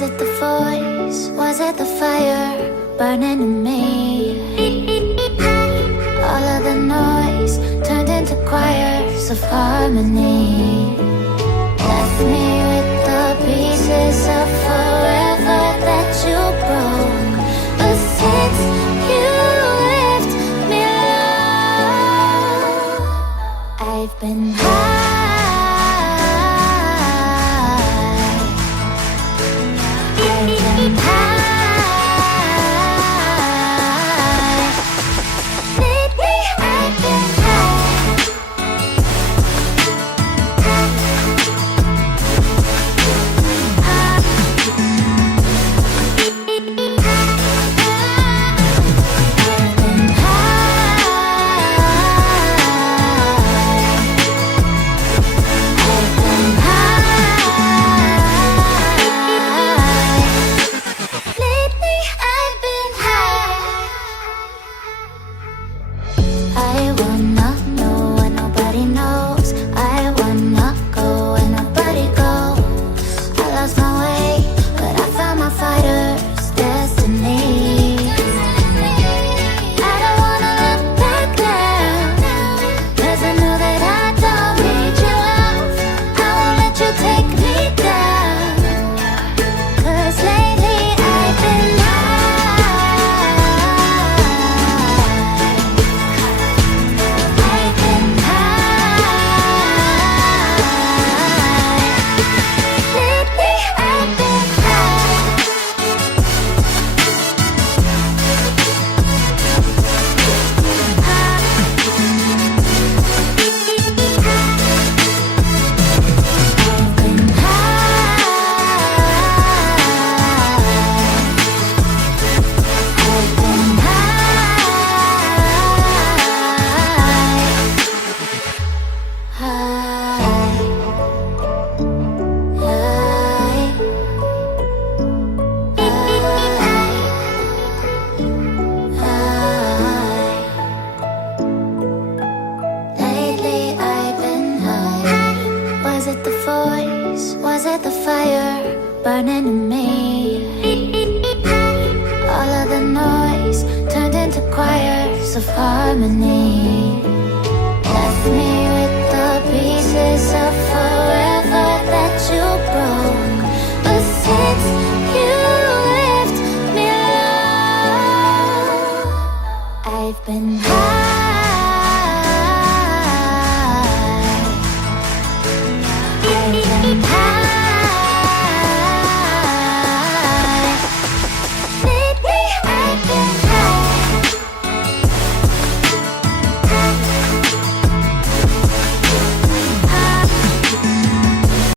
Was it the voice? Was it the fire burning in me? All of the noise turned into choirs of harmony. Left me with the pieces of forever that you broke. But since you left me alone, I've been high. Burning in me. All of the noise turned into choirs of harmony.